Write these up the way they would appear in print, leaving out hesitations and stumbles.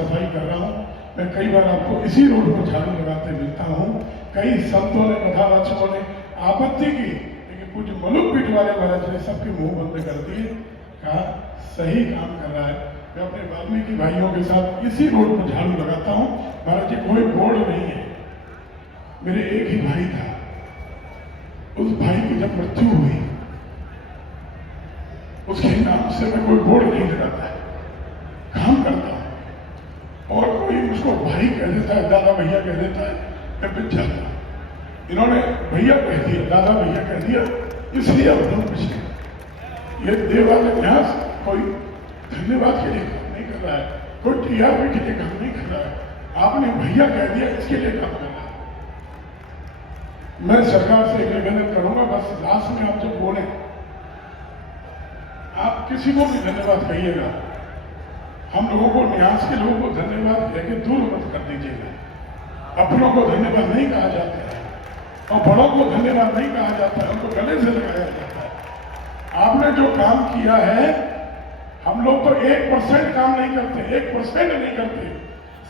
सफाई कर रहा हूँ। मैं कई बार आपको इसी रोड पर झाड़ू लगाते मिलता हूँ। कई संतों ने, कथावाचकों ने आपत्ति की, लेकिन कुछ मलुक पीठ वाले महाराज ने सबके मुंह बंद कर दिए, कहा सही काम कर रहा है। मैं अपने वाल्मीकि भाइयों के साथ इसी रोड पर झाड़ू लगाता हूँ। महाराज जी कोई बोर्ड नहीं है, मेरे एक ही भाई था, उस भाई की जब मृत्यु हुई उसके नाम से मैं कोई बोर्ड नहीं लगाता है, काम करता हूं। और कोई उसको भाई कह देता है, दादा भैया कह देता है, मैं बिक जाता। इन्होंने भैया कह दिया, दादा भैया कह दिया, इसलिए अब लोग पिछले। ये देवालय कोई धन्यवाद के लिए काम नहीं कर रहा है, कोई टीआरपी के लिए काम नहीं कर रहा है, आपने भैया कह दिया इसके लिए काम कर रहा है। मैं सरकार से एक निवेदन करूंगा, बस लास्ट में आप जब बोले, आप किसी को भी धन्यवाद कहिएगा, हम लोगों को, न्यास के लोगों को धन्यवाद कहकर दूर मत कर दीजिएगा। अपनों को धन्यवाद नहीं कहा जाता है और बड़ों को धन्यवाद नहीं कहा जाता है, उनको गले से लगाया जाता है। आपने जो काम किया है, हम लोग तो 1% काम नहीं करते, 1% नहीं करते।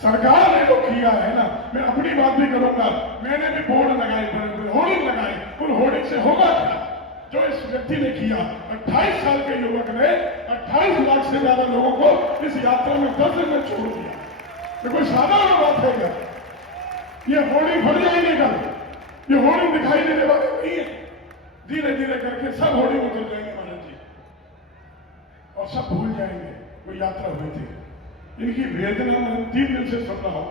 सरकार ने जो किया है ना, मैं अपनी बात भी करूंगा, मैंने भी बोर्ड लगाए, होर्डिंग लगाए, उन होर्डिंग से होगा क्या? जो इस व्यक्ति ने किया, 28 साल के युवक ने 28 लाख से ज्यादा लोगों को इस यात्रा में 10 दिन में छोड़ दिया। ये कोई साधारण बात है क्या? ये होर्डिंग फट जाएंगे कल, ये होर्डिंग दिखाई देने वाले नहीं है। धीरे धीरे करके सब होर्डिंग उतर जाएंगे महाराज जी, और सब भूल जाएंगे वो यात्रा हुई थी। इनकी वेदना मैं 3 दिन से सुन रहा हूं।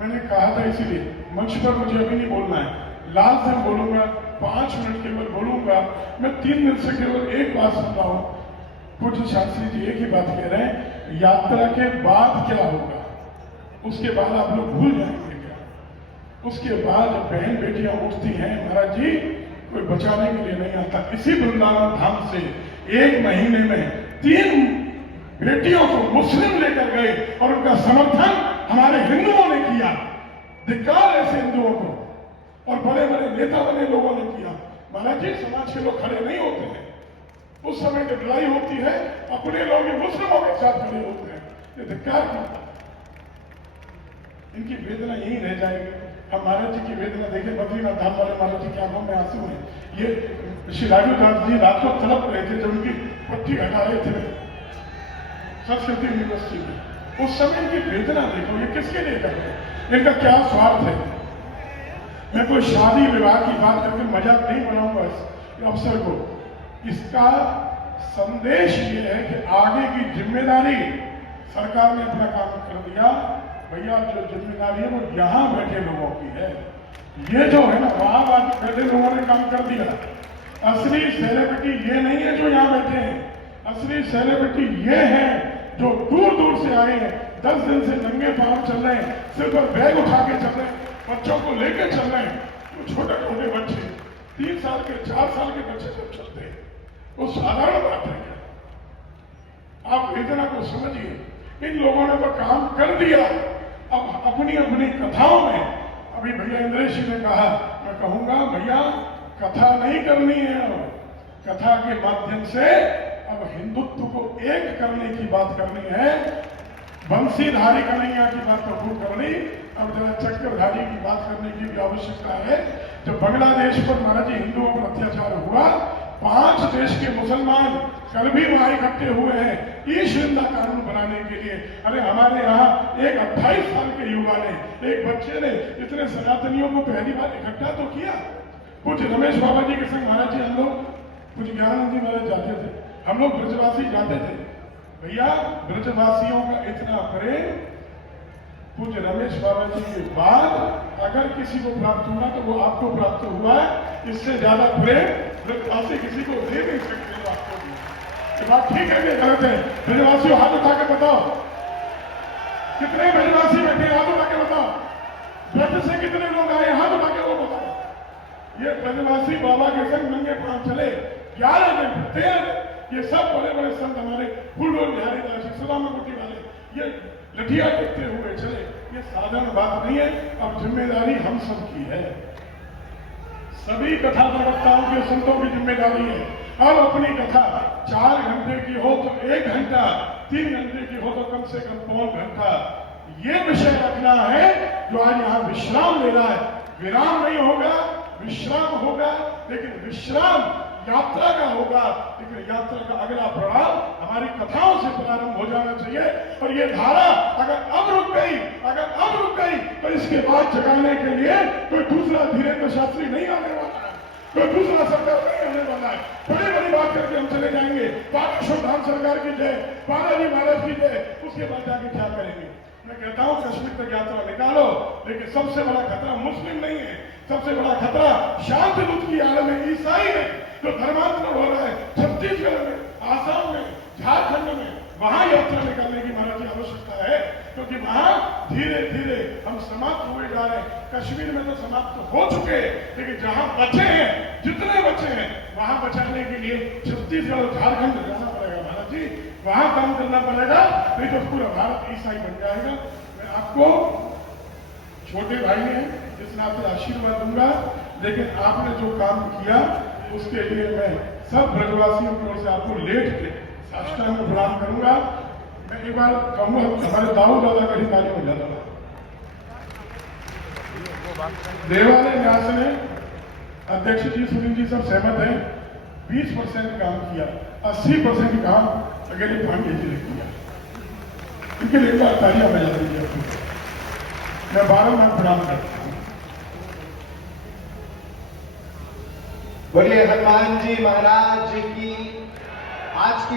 मैंने कहा था इसीलिए मंच पर मुझे अभी नहीं बोलना है, लाल से बोलूंगा, 5 मिनट केवल बोलूंगा। मैं 3 दिन से केवल एक बात सुन रहा हूं, पूज्य शास्त्री जी एक ही बात कह रहे हैं, यात्रा के बाद क्या होगा, उसके बाद आप लोग भूल जाएंगे क्या? उसके बाद बहन बेटियां उठती हैं, महाराज जी कोई बचाने के लिए नहीं आता। इसी वृंदावन धाम से 1 महीने में 3 बेटियों को मुस्लिम लेकर गए और उनका समर्थन हमारे हिंदुओं ने किया। धिक्कार ऐसे हिंदुओं को, और बड़े बड़े नेता बने लोगों ने किया। महाराज जी समाज के लोग खड़े नहीं होते हैं, उस समय जब लड़ाई होती है अपने लोग मुस्लिमों के साथ खड़े होते हैं। ये धिक्कार करता है, इनकी वेदना यही रह जाएगी। हम महाराज जी की वेदना देखें, बद्रीनाथ धाम वाले महाराज जी की आंखों में आंसू है। ये श्री राजू दास जी रात को तड़प रहे थे जब उनकी पट्टी हटा रहे थे संस्कृति यूनिवर्सिटी में। उस समय इनकी वेदना देखो, ये किसके लिए कर रहे हैं, इनका क्या स्वार्थ है। मैं कोई शादी विवाह की बात करके मजाक नहीं बनाऊंगा इस अवसर को। इसका संदेश ये है कि आगे की जिम्मेदारी सरकार ने अपना काम कर दिया। भैया जो जिम्मेदारी है वो यहां बैठे लोगों की है। ये जो है ना, वहां बैठे लोगों ने काम कर दिया। असली सेलिब्रिटी ये नहीं है जो यहां बैठे हैं, असली सेलिब्रिटी ये है जो दूर दूर से आए हैं, 10 दिन से नंगे पांव चल रहे हैं, सिर पर बैग उठा के चल रहे हैं, बच्चों को लेके चल रहे हैं। वो छोटे छोटे बच्चे, 3 साल के 4 साल के बच्चे जब चलते हैं, वो साधारण बात है क्या? आप वेदना को समझिए। इन लोगों ने तो काम कर दिया। अब अपनी अपनी कथाओं में, अभी भैया इंद्रेश जी ने कहा, मैं कहूंगा भैया कथा नहीं करनी है, कथा के माध्यम से अब हिंदुत्व को एक करने की बात करनी है। बंसीधारी कन्हैया की बात तो खूब करनी, अब जरा चक्रधारी की बात करने की भी आवश्यकता है। जब बांग्लादेश पर महाराज जी हिंदुओं पर अत्याचार हुआ, 5 देश के मुसलमान कल भी वहां इकट्ठे हुए हैं ईश निंदा कानून बनाने के लिए। अरे हमारे यहाँ एक 28 साल के युवा ने, एक बच्चे ने इतने सनातनियों को पहली बार इकट्ठा तो किया। कुछ रमेश बाबा जी के संग महाराज जी हम लोग, कुछ ज्ञानानंद जी महाराज जाते थे, हम लोग ब्रजवासी जाते थे। भैया ब्रजवासियों का इतना प्रेम कुछ रमेश बाबा जी के बाद अगर किसी को प्राप्त हुआ तो वो आपको प्राप्त हुआ है। इससे ज्यादा प्रेम ब्रजवासी किसी को दे नहीं सकते। आपको ये बात ठीक है कि गलत है? ब्रजवासियों हाथ उठा के बताओ, कितने ब्रजवासी बैठे, हाथ उठा के बताओ। ब्रज से कितने लोग आए, हाथ उठा के वो बताओ। ये ब्रजवासी बाबा के संग नंगे पांव चले 11 दिन 13 दिन। ये सब बड़े बड़े संत हमारे फूलडोल बिहारी दास, सलामकुटी वाले, ये लठिया टेकते हुए चले। ये साधारण बात नहीं है। अब जिम्मेदारी हम सब की है, सभी कथा प्रवक्ताओं के, संतों की जिम्मेदारी है। अब अपनी कथा 4 घंटे की हो तो 1 घंटा, 3 घंटे की हो तो कम से कम पौन घंटा ये विषय रखना है जो आज यहाँ विश्राम ले रहा है। विराम नहीं होगा, विश्राम होगा, लेकिन विश्राम यात्रा का होगा, लेकिन यात्रा का अगला पड़ाव हमारी कथाओं से प्रारंभ हो जाना चाहिए। और ये धारा अगर अब रुक गई तो इसके बाद जगाने के लिए कोई दूसरा धीरेन्द्र शास्त्री नहीं आने वाला है, कोई दूसरा सरकार नहीं आने वाला है। बड़ी बड़ी बात करके हम चले जाएंगे, बागेश्वर धाम सरकार की जय, बालाजी महाराज की जय, उसके बाद जाके क्या करेंगे। मैं कहता हूं कश्मीर तक यात्रा निकालो, लेकिन सबसे बड़ा खतरा मुस्लिम नहीं है, सबसे बड़ा खतरा शांति दूत की आड़ में ईसाई है जो धर्मांतरण हो रहा है। छत्तीसगढ़ में, आसाम में, झारखंड में, वहां यात्रा निकालने की महाराज की आवश्यकता है, क्योंकि वहां धीरे धीरे हम समाप्त हुए जा रहे हैं। कश्मीर में तो समाप्त हो चुके हैं, लेकिन जहां बचे हैं, जितने बचे हैं, वहां बचाने के लिए छत्तीसगढ़ और झारखंड जाना पड़ेगा महाराज जी, वहां काम करना पड़ेगा, नहीं तो पूरा भारत ईसाई बन जाएगा। मैं आपको छोटे भाई हैं, इस नाते आशीर्वाद दूंगा, लेकिन आपने जो काम किया उसके लिए मैं सब ब्रजवासियों की ओर से आपको लेट के साष्टांग प्रणाम करूंगा। मैं एक बार कहूंगा, हमारे दाऊ दादा का ही ताली हो जाता है। देवालय न्यास ने अध्यक्ष जी, सुनील जी सब सहमत हैं, 20% काम किया, 80% काम अकेले पांडे जी ने किया। इनके लिए एक बार तालियां बजा दीजिए। मैं बारम्बार प्रणाम करता हूं। बोलिए हनुमान जी महाराज की। आज की